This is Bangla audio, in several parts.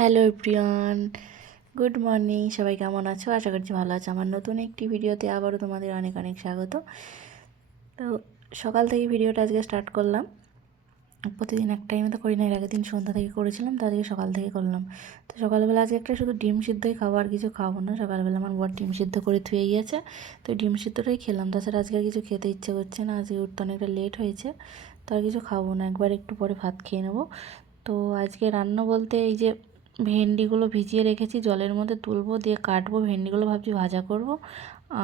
Hello প্রিয়ন good morning. সবাই কেমন আছো? আশা করছি ভালো আছো। আমার নতুন একটি ভিডিওতে আবারও তোমাদের অনেক অনেক স্বাগত। তো সকাল থেকে ভিডিওটা আজকে স্টার্ট করলাম। প্রতিদিন এক টাইমে তো করি না, এর আগের দিন সন্ধ্যা থেকে করেছিলাম তো আজকে সকাল থেকে করলাম। তো সকালবেলা আজকে একটা শুধু ডিম সিদ্ধই খাব, আর কিছু খাব না। সকালবেলা আমার বর ডিম সিদ্ধ করে থুয়ে গিয়েছে তো ডিম সিদ্ধটাই খেলাম। তাছাড়া আজকে আর কিছু খেতে ইচ্ছে করছে না, আজকে উঠতে অনেকটা লেট হয়েছে, তো আর কিছু খাব না। একবার একটু পরে ভাত খেয়ে নেব। তো আজকে রান্না বলতে এই যে ভেন্ডিগুলো ভিজিয়ে রেখেছি, জলের মধ্যে তুলবো, দিয়ে কাটবো, ভেন্ডিগুলো ভাবছি ভাজা করব।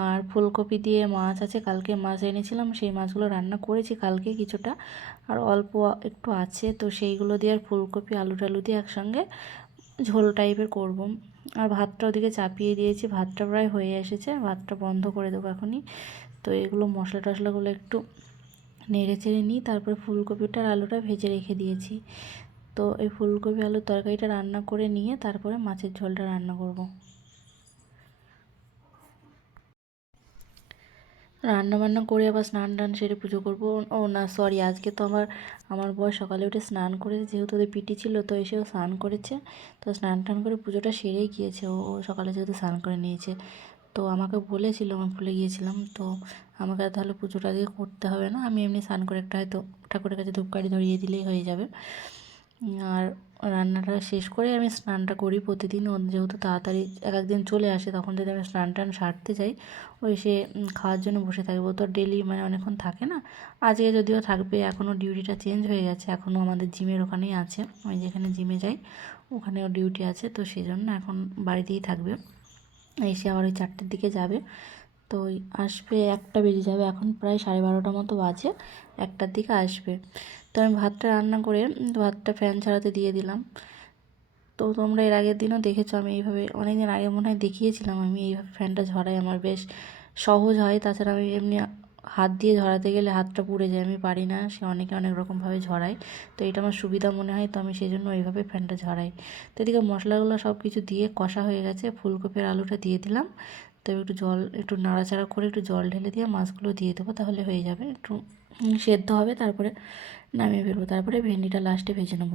আর ফুলকপি দিয়ে মাছ আছে, কালকে মাছ এনেছিলাম, সেই মাছগুলো রান্না করেছি কালকে কিছুটা। আর অল্প একটু আছে, তো সেইগুলো দিয়ে আর ফুলকপি, আলু টালু দিয়ে একসঙ্গে ঝোল টাইপের করব। আর ভাতটা ওদিকে চাপিয়ে দিয়েছি, ভাতটা প্রায় হয়ে এসেছে, ভাতটা বন্ধ করে দেবো এখনই। তো এগুলো মশলা টশলাগুলো একটু নেড়ে চেড়ে নিই, তারপরে ফুলকপিটা আর আলুটা ভেজে রেখে দিয়েছি। তো এই ফুলকপি, আলুর তরকারিটা রান্না করে নিয়ে তারপরে মাছের ঝোলটা রান্না করব। রান্না বান্না করে আবার স্নান টান সেরে পুজো করব। ও না সরি আজকে তো আমার আমার বর সকালে উঠে স্নান করেছে, যেহেতু ওদের পিটি ছিল তো এসেও স্নান করেছে। তো স্নান টান করে পুজোটা সেরেই গিয়েছে, ও সকালে যেহেতু স্নান করে নিয়েছে। তো আমাকে বলেছিল, আমি ভুলে গিয়েছিলাম, তো আমাকে তাহলে পুজোটা দিয়ে করতে হবে না, আমি এমনি স্নান করে একটা হয়তো ঠাকুরের কাছে ধূপকাঠি ধরিয়ে দিলেই হয়ে যাবে। আর রান্নাটা শেষ করে আমি স্নানটা করি প্রতিদিন। যেহেতু তাড়াতাড়ি এক একদিন চলে আসে, তখন যদি আমি স্নান টান সারতে যাই ওই সে খাওয়ার জন্য বসে থাকব। তো ডেলি মানে অনেকক্ষণ থাকে না। আজকে যদিও থাকবে এখনও ডিউটিটা চেঞ্জ হয়ে গেছে। এখনও আমাদের জিমের ওখানেই আছে। আমি যেখানে জিমে যাই, ওখানেও ডিউটি আছে। তো সেই জন্য এখন বাড়িতেই থাকবে। এসে আবার ওই চারটের দিকে যাবে। তো আসবে একটা বেজে যাবে, এখন প্রায় সাড়ে বারোটা মতো বাজে, একটার দিকে আসবে। তো আমি ভাতটা রান্না করে ভাতটা ফ্যান ছাড়াতে দিয়ে দিলাম। তো তোমরা এর আগের দিনও দেখেছ, আমি এইভাবে অনেক দিন আগে মনে হয় দেখিয়েছিলাম আমি এইভাবে ফ্যানটা ঝরাই, আমার বেশ সহজ হয়। তাছাড়া আমি এমনি হাত দিয়ে ঝরাতে গেলে হাতটা পুড়ে যায়, আমি পারি না, সে অনেকে অনেক রকমভাবে ঝরাই তো এটা আমার সুবিধা মনে হয়, তো আমি সেই জন্য ওইভাবে ফ্যানটা ঝরাই। তো এদিকে মশলাগুলো সব কিছু দিয়ে কষা হয়ে গেছে ফুলকপির আলুটা দিয়ে দিলাম। তো একটু জল, একটু নাড়াচাড়া করে একটু জল ঢেলে দিয়ে মাছগুলো দিয়ে দেবো, তাহলে হয়ে যাবে। একটু সেদ্ধ হবে, তারপরে নামিয়ে ফেলব। তারপরে ভেন্ডিটা লাস্টে ভেজে নেব।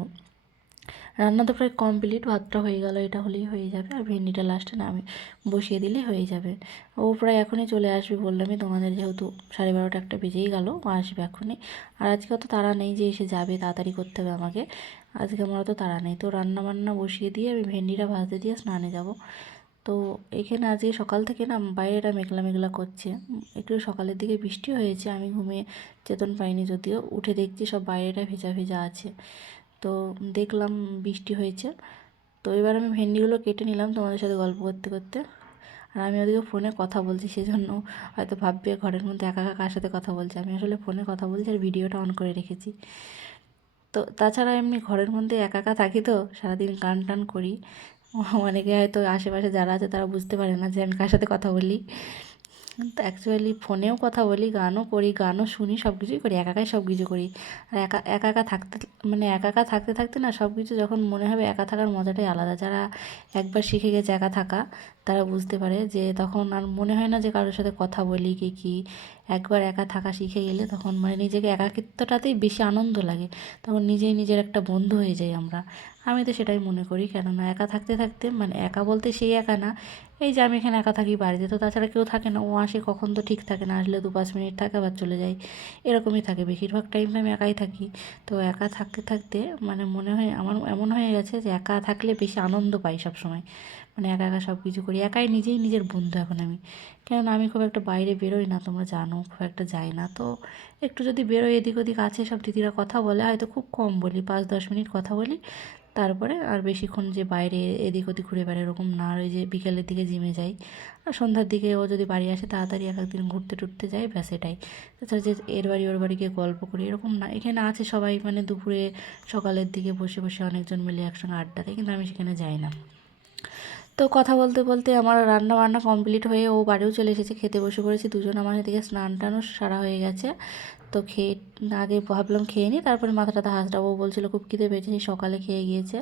রান্না তো প্রায় কমপ্লিট ভাতটা হয়ে গেল, এটা হলেই হয়ে যাবে। আর ভেন্ডিটা লাস্টে নামে বসিয়ে দিলে হয়ে যাবে। ও প্রায় এখনই চলে আসবে বললামই তোমাদের যেহেতু সাড়ে বারোটা একটা বেজেই গেল, ও আসবে এখনই। আর আজকে অত তাড়া নেই যে এসে যাবে, তাড়াতাড়ি করতে হবে আমাকে। আজকে আমার অত তাড়া নেই। তো রান্না বান্না বসিয়ে দিয়ে আমি ভেন্ডিটা ভাজতে দিয়ে স্নানে যাব। তো এখানে আজকে সকাল থেকে না বাইরেটা মেঘলা মেঘলা করছে। একটু সকালের দিকে বৃষ্টি হয়েছে, আমি ঘুমিয়ে চেতন পাইনি যদিও। উঠে দেখছি সব বাইরেটা ভেজা ভেজা আছে। তো দেখলাম বৃষ্টি হয়েছে। তো এবার আমি ভেন্ডিগুলো কেটে নিলাম তোমাদের সাথে গল্প করতে করতে। আর আমি ওদিকে ফোনে কথা বলছি সেজন্য হয়তো ভাববে ঘরের মধ্যে একা একা কার সাথে কথা বলছি। আমি আসলে ফোনে কথা বলছি আর ভিডিওটা অন করে রেখেছি। তো তাছাড়া এমনি ঘরের মধ্যে একা একা থাকি তো সারাদিন গান টান করি। অনেকে হয়তো আশেপাশে যারা আছে তারা বুঝতে পারে না যে আমি কার সাথে কথা বলি। তো অ্যাকচুয়ালি ফোনেও কথা বলি, গানও করি, গানও শুনি সব কিছুই করি, একা একাই সব কিছু করি। আর একা একা একা থাকতে মানে একা একা থাকতে থাকতে না সব কিছু যখন মনে হবে একা থাকার মজাটাই আলাদা। যারা একবার শিখে গেছে একা থাকা, তারা বুঝতে পারে যে তখন আর মনে হয় না যে কারোর সাথে কথা বলি কি, কী। একবার একা থাকা শিখে গেলে তখন মানে নিজেকে একাকিত্বটাতেই বেশি আনন্দ লাগে। তখন নিজেই নিজের একটা বন্ধু হয়ে যাই আমরা। আমি তো সেটাই মনে করি, কেননা একা থাকতে থাকতে মানে একা বলতে সেই একা না। এই যে আমি এখানে একা থাকি বাড়িতে, তো তাছাড়া কেউ থাকে না, ও আসে কখন তো ঠিক থাকে না, আসলে দু পাঁচ মিনিট থাকে আবার চলে যায়, এরকমই থাকে। বেশিরভাগ টাইমটা আমি একাই থাকি। তো একা থাকতে থাকতে মানে মনে হয় আমার, এমন হয়ে গেছে যে একা থাকলে বেশি আনন্দ পাই সব সময় মানে একা একা সব কিছু করি, একাই নিজেই নিজের বন্ধু এখন আমি। কেননা আমি খুব একটা বাইরে বেরোই না, তোমরা জানো, খুব একটা যাই না। তো একটু যদি বেরোই, এদিক ওদিক আছে, সব দিদিরা কথা বলে, হয়তো খুব কম বলি, পাঁচ দশ মিনিট কথা বলি। তারপরে আর বেশিক্ষণ যে বাইরে এদিক ওদিক ঘুরে বেড়ায় এরকম না, আর ওই যে বিকেলের দিকে জিমে যাই। আর সন্ধ্যার দিকে ও যদি বাড়ি আসে, তাড়াতাড়ি এক একদিন ঘুরতে টুরতে যাই ব্যাস এটাই। তাছাড়া যে এর বাড়ি ওর বাড়ি গিয়ে গল্প করি, এরকম না। এখানে আছে সবাই মানে দুপুরে সকালের দিকে বসে বসে অনেকজন মিলে একসঙ্গে আড্ডা দেয়, কিন্তু আমি সেখানে যাই না। তো কথা বলতে বলতে আমার রান্না বান্না কমপ্লিট হয়ে ও বাড়িও চলে এসেছে। খেতে বসে পড়েছি, দুজন আমার এদিকে স্নান টানও সারা হয়ে গেছে। তো খেয়ে আগে ভাবলাম খেয়ে নিই তারপরে মাথাটাতে হাসটাবো বলছিল, খুব খিদে পেয়েছে সকালে খেয়ে গিয়েছে।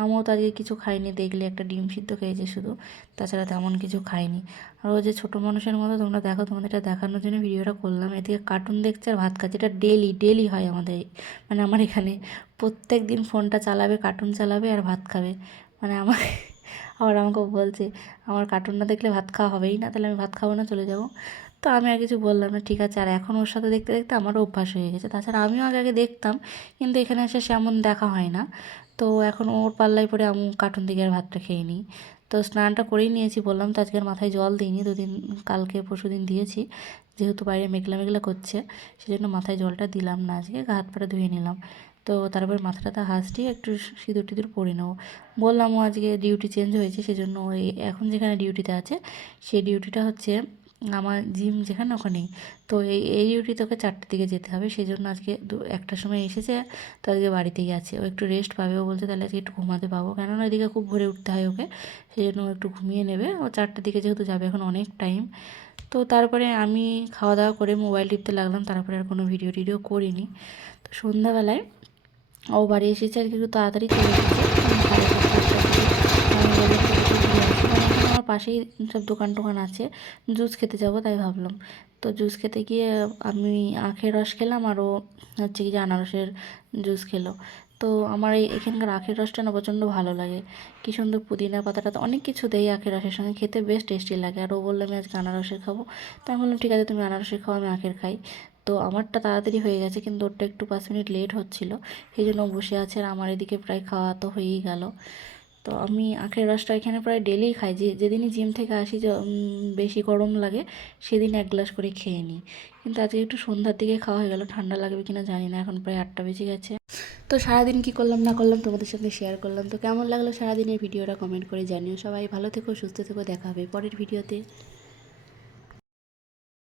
আমিও তো আজকে কিছু খাইনি, দেখলে একটা ডিম সিদ্ধ খেয়েছে শুধু, তাছাড়া তেমন কিছু খাইনি। আর ও যে ছোটো মানুষের মতো, তোমরা দেখো তোমাদের এটা দেখানোর জন্য ভিডিওটা করলাম। এদিকে কার্টুন দেখছে আর ভাত খাচ্ছে, এটা ডেলি ডেলি হয় আমাদের মানে আমার এখানে প্রত্যেক দিন ফোনটা চালাবে কার্টুন চালাবে আর ভাত খাবে। মানে আমার আবার আমাকে বলছে, আমার কার্টুন না দেখলে ভাত খাওয়া হবেই না, তাহলে আমি ভাত খাব না, চলে যাব। তো আমি আর কিছু বললাম না, ঠিক আছে। আর এখন ওর সাথে দেখতে দেখতে আমারও অভ্যাস হয়ে গেছে। তাছাড়া আমিও আগে আগে দেখতাম, কিন্তু এখানে এসে সেমন দেখা হয় না। তো এখন ওর পাল্লায় পরে আমি কার্টুন দিকে আর ভাতটা খেয়ে নিই। তো স্নানটা করেই নিয়েছি, বললাম তো আজকের মাথায় জল দিইনি, দুদিন, কালকে পরশু দিন দিয়েছি। যেহেতু বাইরে মেঘলা মেঘলা করছে, সেজন্য মাথায় জলটা দিলাম না, আজকে হাত পাটা ধুয়ে নিলাম। তো তারপর মাথাটাতে হাস দিয়ে একটু সিঁদুর টিঁদুর পরে নেব বললাম আজকে ডিউটি চেঞ্জ হয়েছে, সেজন্য ওই এখন যেখানে ডিউটিতে আছে সেই ডিউটিটা হচ্ছে আমার জিম যেখানে ওখানেই তো এই এই ডিউটি তোকে চারটের দিকে যেতে হবে সেই জন্য আজকে দু, একটার সময় এসেছে, তো আজকে বাড়িতেই আছে। ও একটু রেস্ট পাবে, ও বলছে তাহলে আজকে একটু ঘুমাতে পাবো। কেননা ওইদিকে খুব ভোরে উঠতে হয় ওকে সেই জন্য ও একটু ঘুমিয়ে নেবে। ও চারটের দিকে যেহেতু যাবে এখন অনেক টাইম তো তারপরে আমি খাওয়া দাওয়া করে মোবাইল টিপতে লাগলাম, তারপরে আর কোনো ভিডিও টিডিও করিনি। তো সন্ধ্যাবেলায় ও বাড়ি এসেছে আর কি, একটু তাড়াতাড়ি চলে এসেছে। আমার পাশেই সব দোকান টোকান আছে, জুস খেতে যাব তাই ভাবলাম। তো জুস খেতে গিয়ে আমি আখের রস খেলাম আর ও হচ্ছে কি যে আনারসের জুস খেলো। তো আমার এই এখানকার আখের রসটা না প্রচণ্ড ভালো লাগে। কী সুন্দর পুদিনা পাতাটা তো অনেক কিছু দেয় আখের রসের সঙ্গে, খেতে বেশ টেস্টি লাগে। আর ও বলল, আমি আজকে আনারসের খাব। তো আমি বললাম, ঠিক আছে, তুমি আনারসের খাও, আমি আখের খাই। তো আমারটা তাড়াতাড়ি হয়ে গেছে, কিন্তু ওরটা একটু পাঁচ মিনিট লেট হচ্ছিল। সেই জন্য বসে আছে আর আমার এদিকে প্রায় খাওয়া তো হয়েই গেল। তো আমি আখের রসটা এখানে প্রায় ডেলি খাই। যে, যেদিনই জিম থেকে আসি বেশি গরম লাগে, সেদিন এক গ্লাস করে খেয়ে নিই। কিন্তু আজকে একটু সন্ধ্যার দিকে খাওয়া হয়ে গেল, ঠান্ডা লাগবে কিনা জানি না, এখন প্রায় আটটা বেজে গেছে। তো সারাদিন কী করলাম, না করলাম তোমাদের সঙ্গে শেয়ার করলাম। তো কেমন লাগল সারাদিনের ভিডিওটা কমেন্ট করে জানিও। সবাই ভালো থেকো, সুস্থ থেকো, দেখা হবে পরের ভিডিওতে।